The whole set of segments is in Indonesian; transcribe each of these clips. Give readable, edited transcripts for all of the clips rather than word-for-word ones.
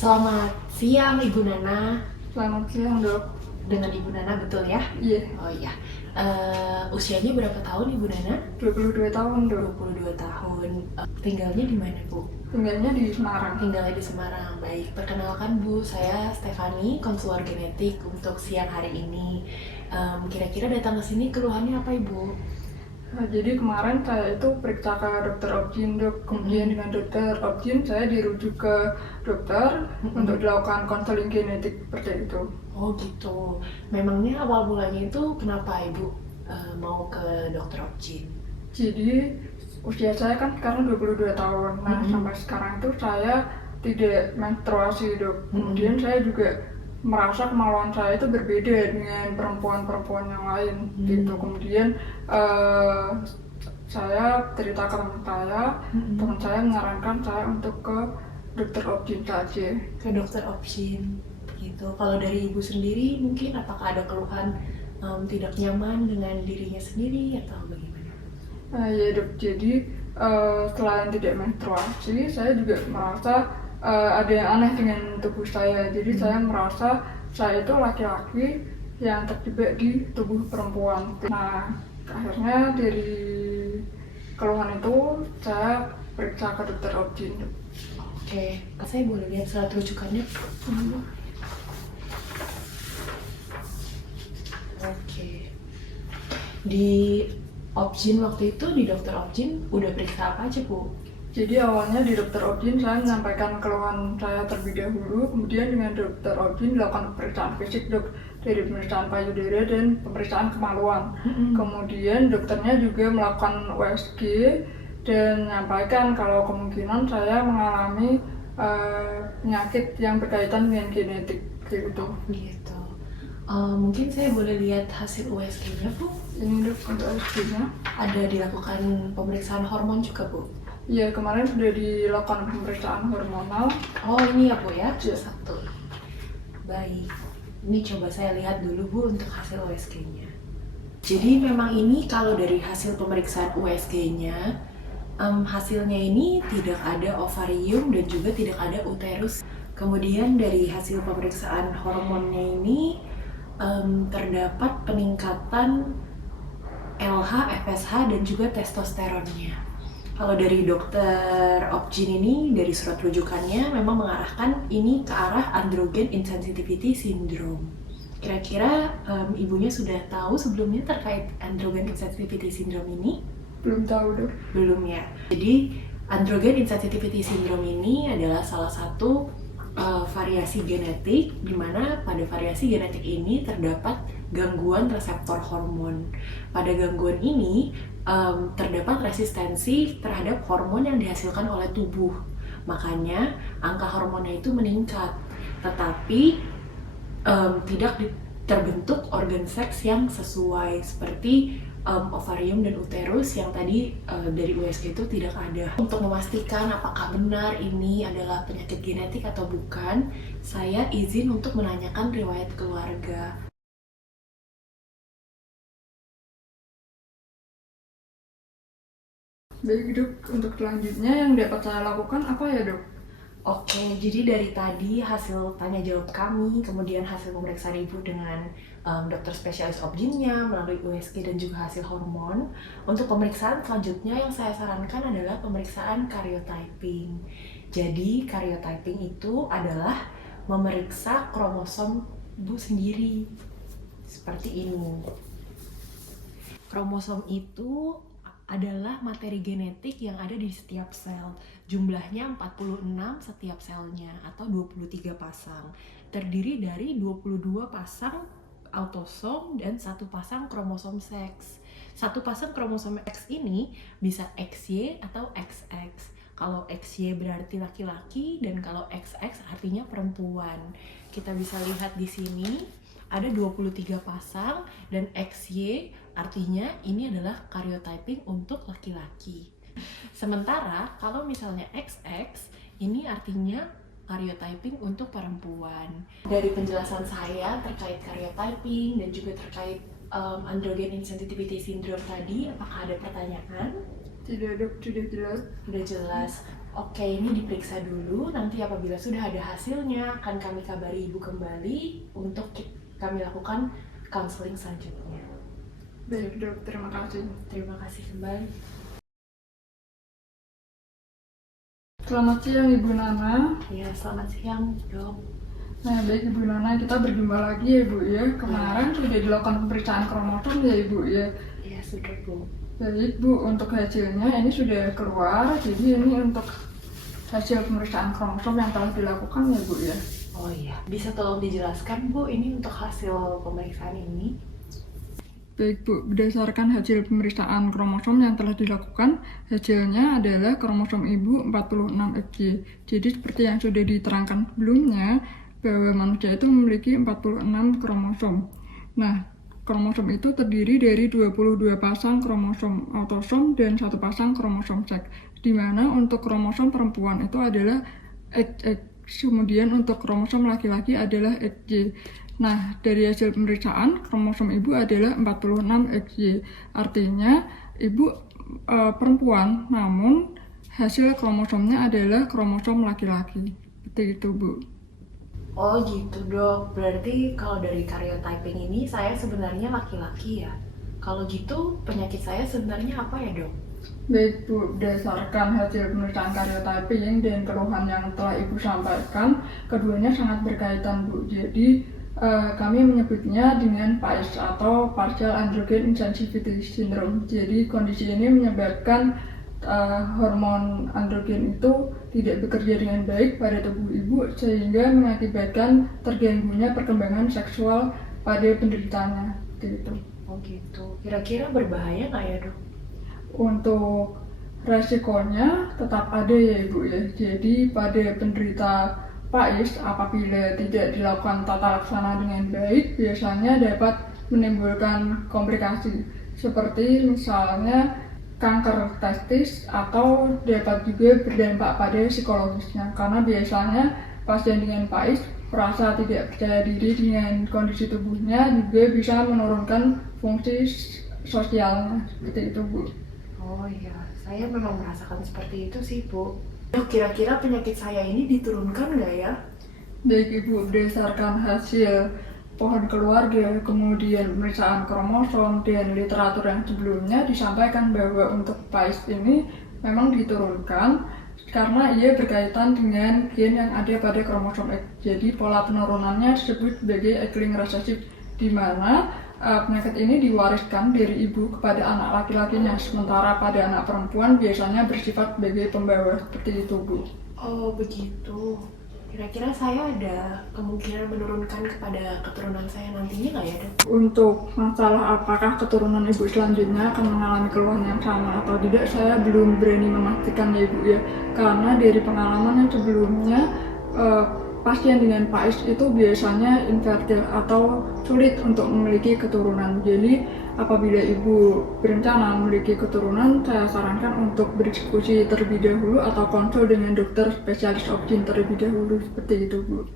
Selamat siang Ibu Nana. Selamat siang, Dok. Dengan Ibu Nana betul ya? Iya, Oh iya. Usianya berapa tahun Ibu Nana? 22 tahun, Dok. 22 tahun. Tinggalnya di mana Bu? Tinggalnya di Semarang. Tinggalnya di Semarang. Baik, perkenalkan Bu, saya Stefani, konselor genetik untuk siang hari ini. Kira-kira datang ke sini keluhannya apa Ibu? Nah, jadi kemarin saya itu periksa ke dokter Objin, Dok. Kemudian dengan dokter Objin saya dirujuk ke dokter untuk dilakukan konseling genetik seperti itu. Oh gitu. Memangnya awal mulanya itu kenapa Ibu mau ke dokter Objin? Jadi usia saya kan sekarang 22 tahun. Nah, sampai sekarang itu saya tidak menstruasi, Dok. Kemudian saya juga merasa kemaluan saya itu berbeda dengan perempuan-perempuan yang lain gitu. Kemudian saya cerita ke teman saya menyarankan saya untuk ke dokter Objin saja. Ke dokter Objin gitu. Kalau dari Ibu sendiri mungkin apakah ada keluhan tidak nyaman dengan dirinya sendiri atau bagaimana? Ya, Dok, jadi selain tidak menstruasi, saya juga merasa ada yang aneh dengan tubuh saya. Jadi saya merasa saya itu laki-laki yang terjebak di tubuh perempuan. Nah, akhirnya dari keluhan itu saya periksa ke dokter Objin. Oke, saya boleh lihat surat rujukannya? Oke. Di Objin waktu itu, di dokter Objin udah periksa apa aja Bu? Jadi awalnya di dokter Objin saya menyampaikan keluhan saya terlebih dahulu, kemudian dengan dokter Objin dilakukan pemeriksaan fisik, Dok, dari pemeriksaan payudara dan pemeriksaan kemaluan. Kemudian dokternya juga melakukan USG dan menyampaikan kalau kemungkinan saya mengalami penyakit yang berkaitan dengan genetik gitu. Gitu. Mungkin saya boleh lihat hasil USG-nya Bu? Ini, Dok, untuk USG-nya. Ada dilakukan pemeriksaan hormon juga Bu? Iya, kemarin sudah dilakukan pemeriksaan hormonal. Oh ini ya Bu ya? Iya. Satu. Baik. Ini coba saya lihat dulu Bu untuk hasil USG-nya. Jadi memang ini kalau dari hasil pemeriksaan USG-nya, hasilnya ini tidak ada ovarium dan juga tidak ada uterus. Kemudian dari hasil pemeriksaan hormonnya ini terdapat peningkatan LH, FSH dan juga testosteronnya. Kalau dari dokter Objin ini, dari surat rujukannya memang mengarahkan ini ke arah androgen insensitivity syndrome. Kira-kira ibunya sudah tahu sebelumnya terkait androgen insensitivity syndrome ini? Belum tahu, Dok. Belum ya. Jadi androgen insensitivity syndrome ini adalah salah satu variasi genetik di mana pada variasi genetik ini terdapat gangguan reseptor hormon. Pada gangguan ini terdapat resistensi terhadap hormon yang dihasilkan oleh tubuh. Makanya angka hormonnya itu meningkat, tetapi tidak terbentuk organ seks yang sesuai seperti ovarium dan uterus yang tadi dari USG itu tidak ada. Untuk memastikan apakah benar ini adalah penyakit genetik atau bukan, saya izin untuk menanyakan riwayat keluarga. Baik, Dok, untuk selanjutnya yang dapat saya lakukan apa ya, Dok? Oke, jadi dari tadi hasil tanya jawab kami, kemudian hasil pemeriksaan ibu dengan dokter spesialis Objinnya melalui USG dan juga hasil hormon. Untuk pemeriksaan selanjutnya yang saya sarankan adalah pemeriksaan karyotyping. Jadi karyotyping itu adalah memeriksa kromosom ibu sendiri. Seperti ini. Kromosom itu adalah materi genetik yang ada di setiap sel. Jumlahnya 46 setiap selnya atau 23 pasang. Terdiri dari 22 pasang autosom dan 1 pasang kromosom seks. 1 pasang kromosom X ini bisa XY atau XX. Kalau XY berarti laki-laki dan kalau XX artinya perempuan. Kita bisa lihat di sini ada 23 pasang dan XY artinya ini adalah karyotyping untuk laki-laki. Sementara kalau misalnya XX ini artinya karyotyping untuk perempuan. Dari penjelasan saya terkait karyotyping dan juga terkait androgen insensitivity syndrome tadi, apakah ada pertanyaan? Tidak dok, sudah jelas. Udah jelas. Oke, ini diperiksa dulu. Nanti apabila sudah ada hasilnya, akan kami kabari ibu kembali untuk kami lakukan counseling selanjutnya. Baik dok, terima kasih. Terima kasih kembali. Selamat siang Ibu Nana. Ya, selamat siang, dok. Nah baik Ibu Nana, kita berjumpa lagi ya Ibu ya. Kemarin sudah dilakukan pemeriksaan kromosom ya Ibu ya. Iya, sudah Bu. Baik Bu, untuk hasilnya ini sudah keluar. Jadi ini untuk hasil pemeriksaan kromosom yang telah dilakukan ya Bu ya. Oh iya, bisa tolong dijelaskan Bu, ini untuk hasil pemeriksaan ini? Baik Bu, berdasarkan hasil pemeriksaan kromosom yang telah dilakukan, hasilnya adalah kromosom ibu 46XY. Jadi seperti yang sudah diterangkan sebelumnya, bahwa manusia itu memiliki 46 kromosom. Nah, kromosom itu terdiri dari 22 pasang kromosom autosom dan 1 pasang kromosom seks. Di mana untuk kromosom perempuan itu adalah XX, kemudian untuk kromosom laki-laki adalah XY. Nah, dari hasil pemeriksaan, kromosom ibu adalah 46XY. Artinya, ibu perempuan, namun hasil kromosomnya adalah kromosom laki-laki. Seperti itu, Bu. Oh gitu dok, berarti kalau dari karyotyping ini saya sebenarnya laki-laki ya? Kalau gitu penyakit saya sebenarnya apa ya dok? Baik Bu, berdasarkan hasil pemeriksaan karyotyping dan keluhan yang telah Ibu sampaikan, keduanya sangat berkaitan Bu. Jadi kami menyebutnya dengan PAIS atau Partial Androgen Insensitivity Syndrome. Jadi kondisi ini menyebabkan hormon androgen itu tidak bekerja dengan baik pada tubuh ibu sehingga mengakibatkan terganggunya perkembangan seksual pada penderitanya. Gitu. Oh gitu, kira-kira berbahaya nggak ya dok? Untuk resikonya tetap ada ya Ibu ya. Jadi pada penderita PAIS apabila tidak dilakukan tata laksana dengan baik biasanya dapat menimbulkan komplikasi seperti misalnya kanker testis atau dapat juga berdampak pada psikologisnya karena biasanya pasien dengan PAIS merasa tidak percaya diri dengan kondisi tubuhnya juga bisa menurunkan fungsi sosialnya seperti itu Bu. Oh iya, saya memang merasakan seperti itu sih Bu. Dok, kira-kira penyakit saya ini diturunkan nggak ya? Baik Ibu, berdasarkan hasil pohon keluarga, kemudian pemeriksaan kromosom dan literatur yang sebelumnya disampaikan bahwa untuk PAIS ini memang diturunkan karena ia berkaitan dengan gen yang ada pada kromosom X. Jadi pola penurunannya disebut sebagai X-linked recessive, di mana penyakit ini diwariskan dari ibu kepada anak laki-lakinya, sementara pada anak perempuan biasanya bersifat sebagai pembawa seperti itu Bu. Oh begitu. Kira-kira saya ada kemungkinan menurunkan kepada keturunan saya nantinya nggak ya dok? Untuk masalah apakah keturunan ibu selanjutnya akan mengalami keluhan yang sama atau tidak, saya belum berani memastikan ya Ibu ya. Karena dari pengalaman yang sebelumnya, pasien dengan PAIS itu biasanya infertil atau sulit untuk memiliki keturunan. Jadi apabila ibu berencana memiliki keturunan, saya sarankan untuk berdiskusi terlebih dahulu atau konsul dengan dokter spesialis obgyn terlebih dahulu seperti itu Bu.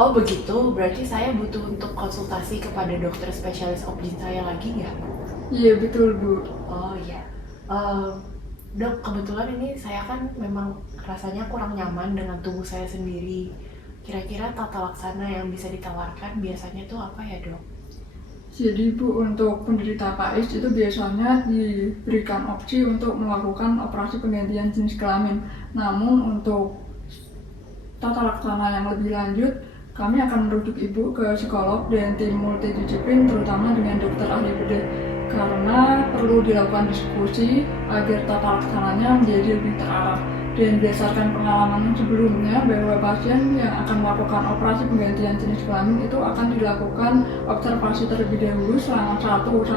Oh begitu, berarti saya butuh untuk konsultasi kepada dokter spesialis obgyn saya lagi ya? Iya betul Bu. Oh iya. Dok, kebetulan ini saya kan memang rasanya kurang nyaman dengan tubuh saya sendiri. Kira-kira tata laksana yang bisa ditawarkan biasanya tuh apa ya dok? Jadi Bu, untuk penderita PAIS itu biasanya diberikan opsi untuk melakukan operasi penggantian jenis kelamin. Namun untuk tata laksana yang lebih lanjut, kami akan merujuk Ibu ke psikolog dan tim multidisiplin terutama dengan dokter ahli bedah karena perlu dilakukan diskusi agar tata laksananya menjadi lebih terarah. Dan berdasarkan pengalaman sebelumnya bahwa pasien yang akan melakukan operasi penggantian jenis kelamin itu akan dilakukan observasi terlebih dahulu selama 1-2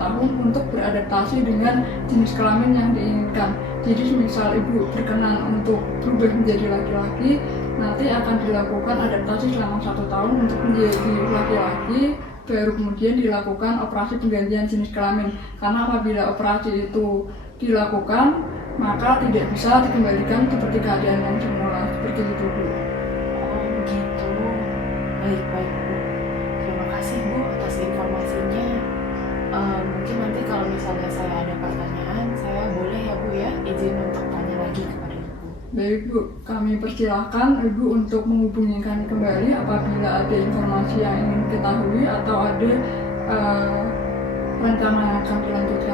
tahun untuk beradaptasi dengan jenis kelamin yang diinginkan. Jadi misal ibu berkenan untuk berubah menjadi laki-laki, nanti akan dilakukan adaptasi selama 1 tahun untuk menjadi laki-laki, baru kemudian dilakukan operasi penggantian jenis kelamin. Karena apabila operasi itu dilakukan, maka tidak bisa dikembalikan seperti keadaan yang semula, seperti itu Bu. Oh begitu. Baik-baik Bu. Terima kasih Bu atas informasinya. Mungkin nanti kalau misalnya saya ada pertanyaan, saya boleh ya Bu ya Baik Bu, kami persilahkan Ibu untuk menghubungi kami kembali apabila ada informasi yang ingin diketahui atau ada rencana yang akan dilanjutkan.